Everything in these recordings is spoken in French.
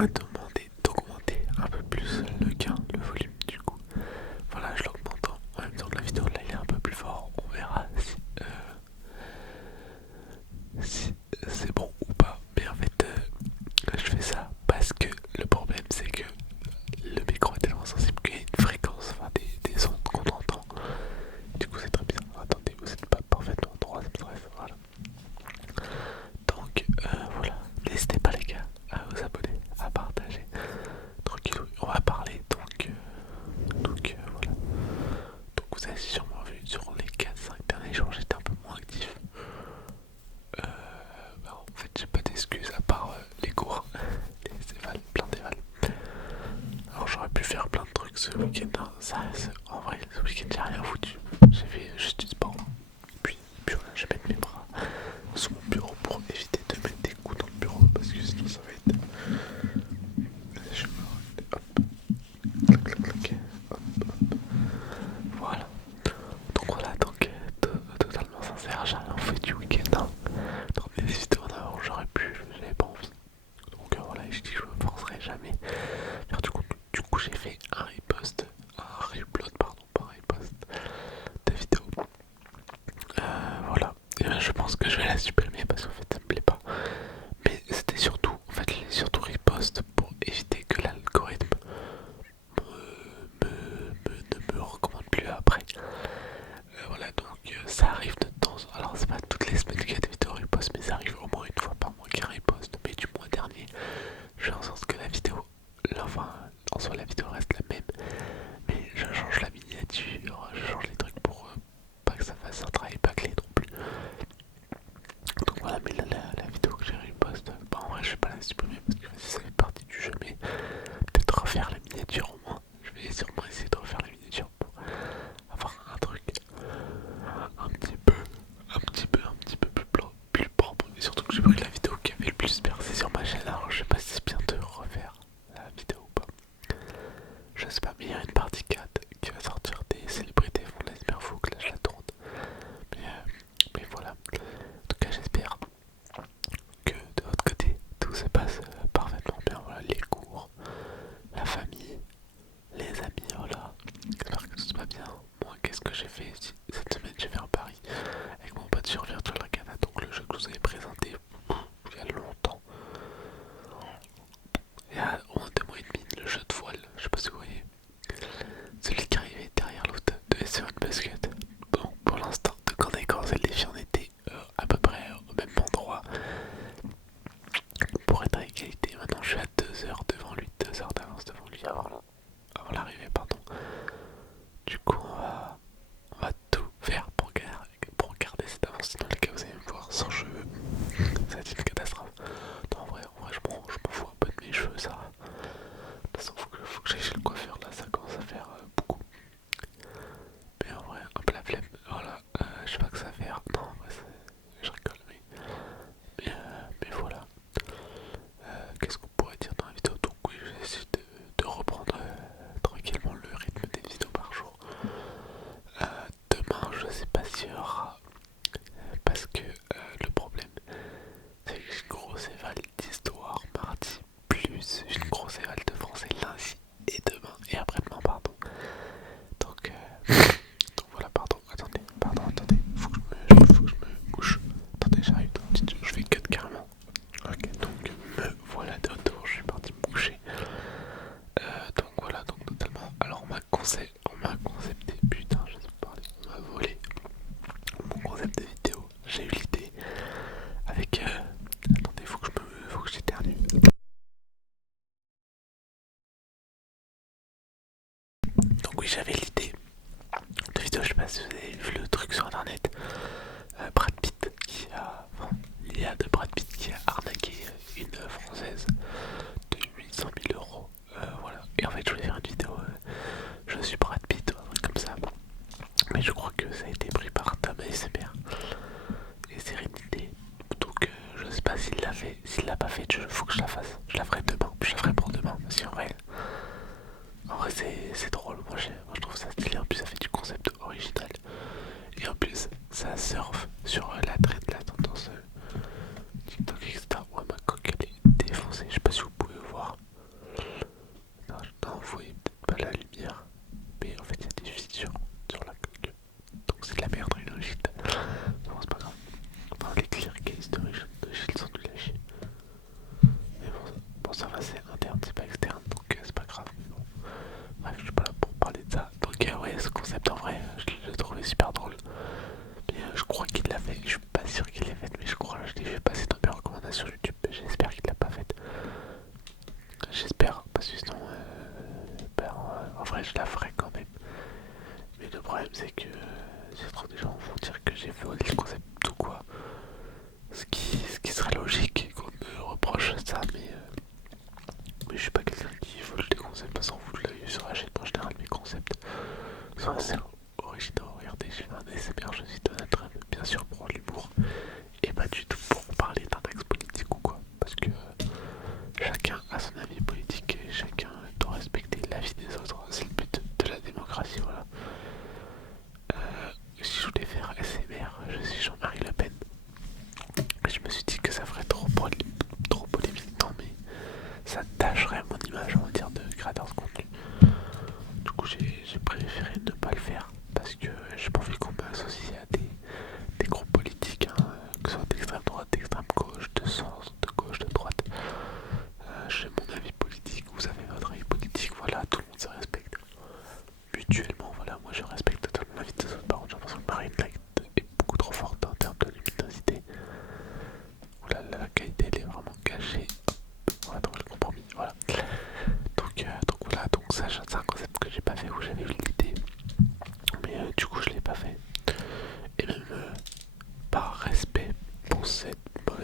m'a demandé d'augmenter un peu plus le gain, le volume du coup. Voilà, je l'augmente en même temps que la vidéo, là il est un peu plus fort, on verra si c'est bon ou pas. Mais en fait, je fais ça parce que le problème c'est que le micro est tellement sensible qu'il y a une fréquence, enfin des ondes qu'on entend. Du coup c'est très bien. Attendez, vous n'êtes pas parfaitement droit, bref, voilà. Donc voilà, n'hésitez pas les gars à vous abonner, à partager. Tranquille, on va parler donc voilà. Donc vous avez sûrement vu sur les 4-5 derniers jours j'étais un peu moins actif. En fait j'ai pas d'excuses à part les cours, les évals, plein d'évals. Alors j'aurais pu faire plein de trucs ce week-end, hein. En vrai ce week-end j'ai rien foutu. J'ai fait juste du sport. Puis voilà, je vais mettre mes bras sous mon bureau pour éviter de mettre des coups dans le bureau parce que sinon ça va être... Je me... Hop, clac, clac, clac. Hop, hop. Voilà. Donc voilà, donc totalement sincère, j'ai rien fait du week-end. Hein. Dans mes vidéos en avant, j'aurais pu, j'avais pas envie. Donc voilà, je dis que je me forcerai jamais. Faire du coup j'ai fait un repost, un reupload, pardon, pas un repost de vidéo. Voilà, et ben, je pense que je vais la supprimer parce qu'en fait ça me plaît pas. Mais c'était surtout, en fait, je l'ai surtout repost pour éviter que l'algorithme ne me recommande plus après. Voilà, donc ça arrive de temps. Alors, c'est pas toutes les semaines qu'il y a des vidéos repost, mais ça arrive au moins une fois par mois qu'il y a un repost. Mais du mois dernier, je fais en sorte que la vidéo, enfin, en soi, la vidéo reste la même, mais je change la miniature, je change les trucs pour pas que ça fasse un travail bâclé non plus. Donc voilà, mais là, la vidéo que j'ai repost, bah en vrai, je vais pas la supprimer parce que ça fait partie du jeu, mais peut-être refaire la miniature au moins. Je vais sûrement essayer de refaire la miniature pour avoir un truc un petit peu plus propre. Et surtout que j'ai pris la vidéo qui avait le plus percé sur ma chaîne. Alors je sais pas si c'est bien de refaire la vidéo ou pas. Je sais pas, mais il y a une partie 4 qui va sortir des célébrités font de la fou que là je la tourne. Mais voilà. En tout cas j'espère que de votre côté tout se passe parfaitement bien. Voilà, les cours, la famille, les amis, voilà. J'espère que tout se passe bien. Moi, qu'est-ce que j'ai fait cette semaine? J'ai fait un pari avec mon pote sur Virtual Arcana, donc le jeu que je vous avais présenté il y a longtemps. Il y a au moins 2 mois et demi, le jeu de voile, je sais pas si vous voyez. Celui qui arrivait derrière l'autre de S1 Basket. Bon, pour l'instant, de quand on a commencé le défi, on était à peu près au même endroit pour être à égalité. Maintenant, je suis à 2 heures devant lui, 2 heures d'avance devant lui avant l'arrivée, pardon. Du coup, on va tout faire pour garder cette avance. Sinon, les gars, vous allez me voir sans cheveux. Ça va être une catastrophe. Non, en vrai je m'en fous un peu de mes cheveux, ça. De toute façon, faut que j'aille chez le coiffeur là, ça commence à faire beaucoup. Mais en vrai, un peu la flemme. Voilà, je sais pas que ça va faire. Non, en vrai, je rigole, mais voilà. Qu'est-ce qu'on pourrait dire dans la vidéo? Donc, oui, je vais essayer de reprendre tranquillement le rythme des vidéos par jour. Demain, je sais pas s'il y aura. Parce que le problème, c'est que j'ai une grosse éval d'histoire mardi, plus une grosse éval de français lundi et demain, et après-demain, pardon. Donc, donc voilà, pardon, attendez, faut que je me bouge. Attendez, j'arrive, je vais cut carrément. Ok, donc me voilà de retour, je suis parti me coucher. Donc voilà, donc totalement. Alors on m'a concepté, putain, je sais pas parler, on m'a volé mon concept de vidéo. J'ai eu l'idée avec. Attendez, faut que j'éternue. Donc oui, j'avais l'idée de vidéo. Je sais pas si vous avez vu le truc sur internet. Brad Pitt qui a, enfin, l'IA de Brad Pitt qui a arnaqué une française de 800 000 euros. Voilà. Et en fait, je voulais faire une vidéo. Je suis Brad Pitt ou un truc comme ça. Mais je crois que ça a été pris par Tom ASMR. Et c'est une idée. Donc je sais pas s'il l'a fait. S'il l'a pas fait, faut que je la fasse. Je la ferai demain. Je la ferai pour demain. Si en vrai c'est drôle. Moi je trouve ça stylé. En plus ça fait du concept original. Et en plus ça surfe sur la traite de la tendance TikTok, etc. Ouais, ma coque elle est défoncée. Je sais pas si vous pouvez voir.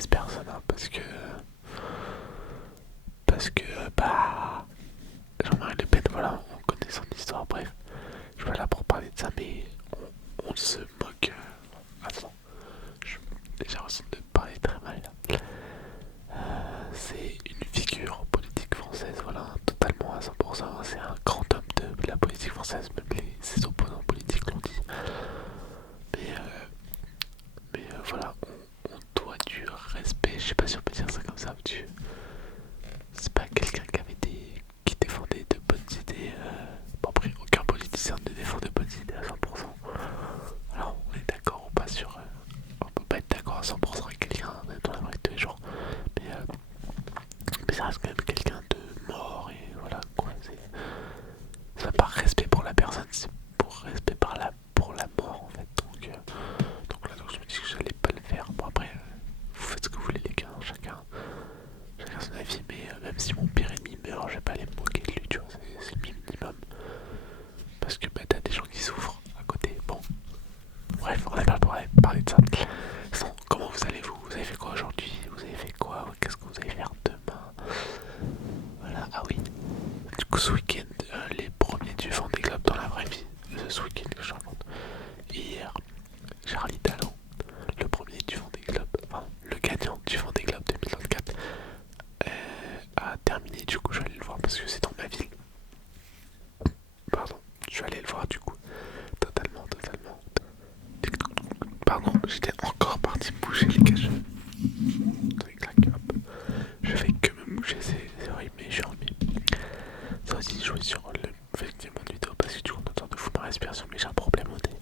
mauvaise personne, hein, parce que bah Jean-Marie Le Pen, voilà, on connaît son histoire, bref. Je suis pas là pour parler de ça, mais on se moque. Attends, j'ai l'impression de parler très mal là. C'est une figure politique française, voilà, totalement à 100%. C'est un grand homme de la politique française, même ses opposants politiques l'ont dit. Mais voilà, on doit du respect. Je sais pas si on peut dire ça comme ça. C'est pas quelqu'un qui défendait de bonnes idées. Bon, après, aucun politicien ne défend de bonnes idées à 100%. Alors, on est d'accord ou pas sur. On peut pas être d'accord à 100% avec quelqu'un dans la vraie de tous les jours. Mais ça reste quand même quelqu'un de mort et voilà quoi. C'est pas par respect pour la personne, c'est pour respect pour la mort en fait. Donc là, donc je me dis que j'allais pas le faire. Bon, après, vous faites ce que vous voulez, les gars, hein, chacun son avis. Mais même si mon pire ennemi meurt, je vais pas aller me moquer de lui, tu vois. C'est le minimum. Parce que bah, t'as des gens qui souffrent à côté. Bon, bref, on n'a pas parler de ça. Sinon, comment vous allez vous avez fait quoi aujourd'hui? Vous avez fait quoi? Qu'est-ce que vous allez faire demain? Voilà, ah oui. Du coup, ce week-end, les premiers du Vendée Globe dans la vraie vie. Ce week-end que je raconte. Hier, Charlie Talon, le premier du Vendée Globe, enfin le gagnant du Vendée Globe 2024, a terminé. Du coup, je suis allé le voir parce que c'est dans ma ville. Pardon, je suis allé le voir du coup. Totalement. Pardon, j'étais encore parti me bouger les gars. Je fais que me bouger, c'est horrible, mais je suis remis. Ça aussi, jouer sur effectivement de vidéo parce que du coup, on entend de fou ma respiration, mais j'ai un problème au nez.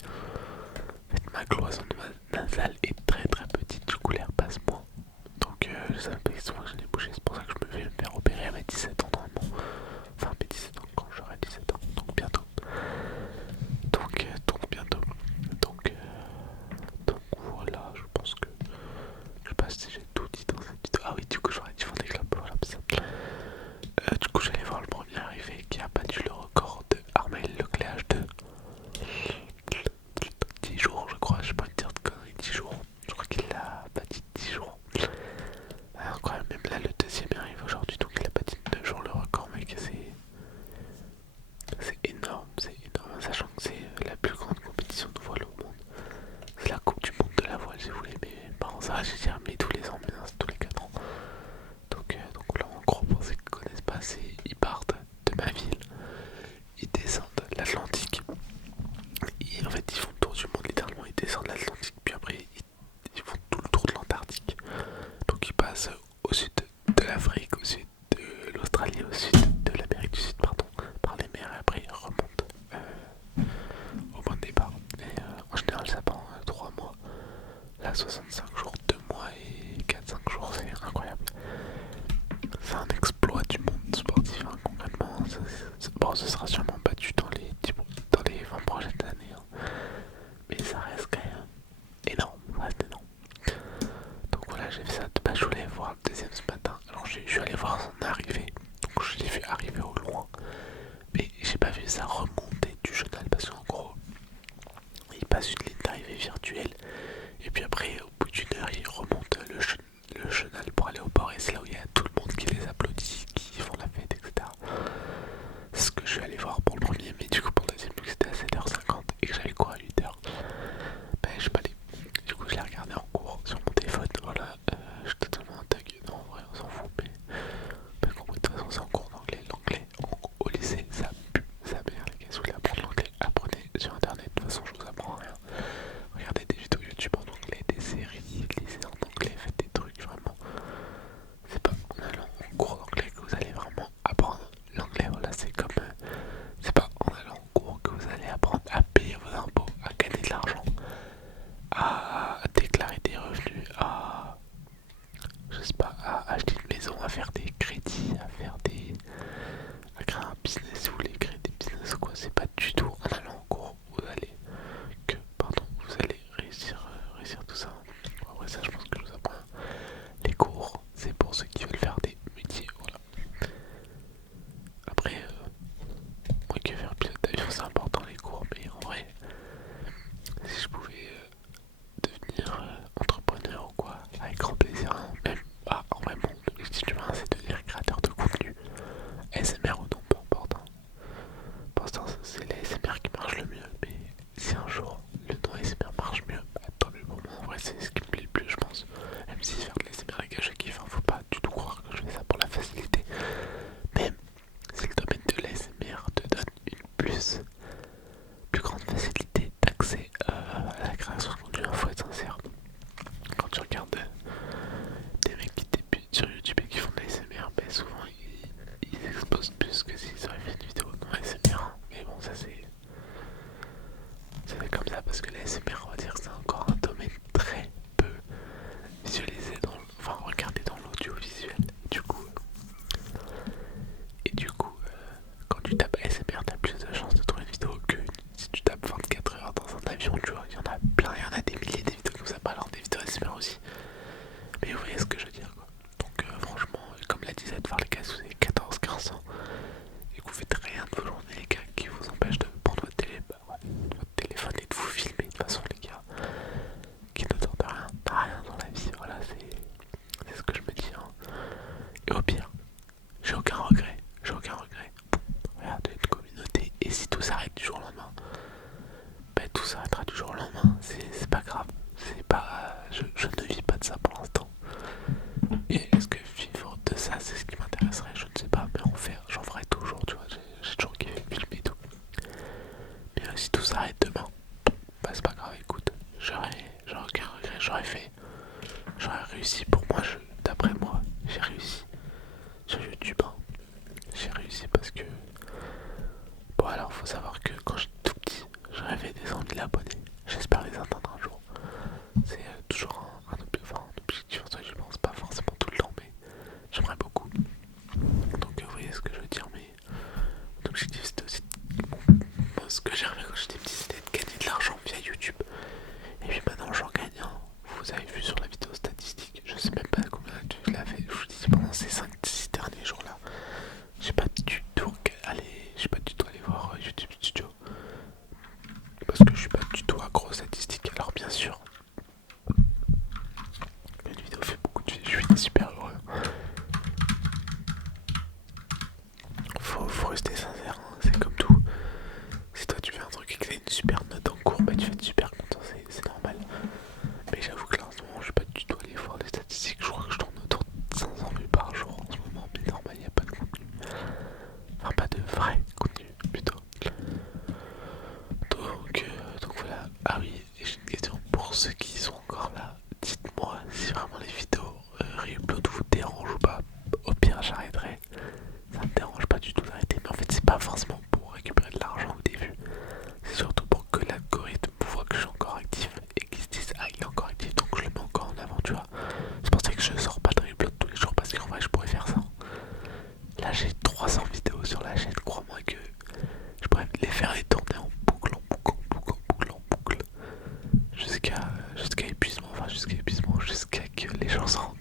En fait, ma cloison nasale est très petite, du coup, l'air passe moins. Donc, ça me fait souvent que je l'ai bougé. C'est pour ça que je me vais me faire opérer à mes 17 ans normalement. Enfin, mes 17 ans quand j'aurai 17 ans, donc bientôt. Donc bientôt. Donc voilà, je pense que. Je sais pas si j'ai tout dit dans cette vidéo. Ah oui, du coup, j'aurais dû faire des clubs, voilà, c'est ça. Du coup, j'allais voir le premier arrivé qui a battu le record de Armel Lecléache de 10 jours, je crois. Je sais pas dire de conneries, 10 jours. Je crois qu'il l'a battu 10 jours. Incroyable, même là, le deuxième arrive aujourd'hui, donc il a battu 2 jours le record, mec. C'est énorme, sachant que c'est la plus grande compétition de voile au monde. C'est la Coupe du Monde de la voile, si vous voulez, mais par contre, ça, j'ai dit, mais tous les ans, mais non, c'est tous les 4 ans. Donc là, en gros, pour ceux qui ne connaissent pas, ils partent de ma ville, ils descendent l'Atlantique, et en fait, ils font le tour du monde, littéralement, ils descendent l'Atlantique, puis après, ils font tout le tour de l'Antarctique. Donc, ils passent au sud de l'Afrique, au sud de l'Australie, au sud de l'Amérique du Sud, pardon, par les mers, et après, ils remontent au point de départ. Et en général, ça prend 3 mois. Là, 65 jours, 2 mois et 4-5 jours, c'est incroyable. C'est un exploit du monde sportif, hein, concrètement. Bon, ce sera sûrement battu dans les 20 prochaines années. Hein. Mais ça reste quand même énorme. Ça reste énorme. Donc voilà, j'ai fait ça. Bah, je voulais voir le deuxième ce matin. Alors, je suis allé voir son arrivée. Donc, je l'ai vu arriver au loin. Mais j'ai pas vu ça remonter du chenal parce qu'en gros, il passe une ligne d'arrivée virtuelle. Et puis après, au bout d'une heure, il remonte le chenal pour aller au port. Et c'est là où il y a tout le monde qui les applaudit, qui font la fête, etc. C'est ce que je suis allé voir pour le premier. Mais du coup, pour le deuxième, vu que c'était à 7h50 et que j'avais cours à 8h, ben je suis pas allé. Du coup, je l'ai regardé en cours sur mon téléphone. Voilà, je suis totalement un thug. Non, en vrai, on s'en fout. Mais compris, de toute façon, c'est en cours d'anglais. L'anglais au lycée, ça pue sa mère. Les gars, si vous voulez apprendre l'anglais, apprenez sur internet. De toute façon, je vous apprends rien. Regardez des voyez ce que je veux dire quoi. Donc franchement, comme l'a dit cette fois, les gars, si vous avez 14-15 ans et que vous faites rien de vos journées, les gars, qui vous empêche de prendre votre votre téléphone et de vous filmer, de toute façon les gars, qui ne tentent rien, rien dans la vie, voilà, c'est ce que je me dis. Hein. Et au pire, j'ai aucun regret, j'ai aucun regret. Regardez une communauté, et si tout s'arrête du jour au lendemain, ben, tout s'arrêtera du jour au lendemain, c'est pas grave, c'est pas, je ne vis pas de ça pour l'instant. Et est-ce que vivre de ça, c'est ce qui m'intéresserait? Je ne sais pas, mais j'en ferai toujours, tu vois, j'ai toujours kiffé filmer et tout. Mais si tout s'arrête demain, bah c'est pas grave, écoute, j'aurais aucun regret, j'aurais réussi. Pour moi, d'après moi, j'ai réussi sur YouTube. Hein. J'ai réussi parce que, bon alors faut savoir que quand j'étais tout petit, je rêvais des 100 000 abonnés. J'espère les atteindre un jour. C'est toujours un objectif, en soi, je pense pas forcément tout le temps, mais j'aimerais beaucoup. Donc vous voyez ce que je veux dire, mais mon objectif c'était aussi, moi, ce que j'ai rêvé quand j'étais petit, c'était de gagner de l'argent via YouTube. Et puis maintenant j'en gagne. Hein. Vous avez vu sur la vidéo statistique, je sais même pas combien tu l'as fait. Je vous dis pendant ces 5-6 derniers jours là, j'ai pas du tout allé voir YouTube Studio parce que je suis pas du tout accro aux statistiques. Alors bien sûr, une vidéo fait beaucoup de vues, je suis super heureux. Faut rester sincère, hein. C'est comme tout. Si toi tu fais un truc et que t'as une super note en cours, bah tu vas être super content, c'est normal. Mais j'avoue que là en ce moment je suis pas du tout allé voir les statistiques, je crois que je tourne autour de 500 vues par jour en ce moment, mais normal, il n'y a pas de contenu. Enfin pas de vrai contenu plutôt. Donc voilà. Ah oui, et j'ai une question pour ceux qui sont encore là. Dites-moi si vraiment les vidéos re-upload vous dérangent ou pas. Au pire j'arrêterai. Ça me dérange pas du tout d'arrêter, mais en fait c'est pas forcément pour récupérer de l'argent ou des vues. C'est surtout pour que l'algorithme voit que je suis encore actif et qu'il se dise ah il est encore actif donc je le mets encore en avant, tu vois. C'est pour ça que je sors pas de re-upload tous les jours parce qu'en vrai je pourrais faire ça. Là j'ai 300 vidéos sur la chaîne, crois-moi que je pourrais les faire et tourner en boucle, jusqu'à épuisement, jusqu'à que les gens s'en rendent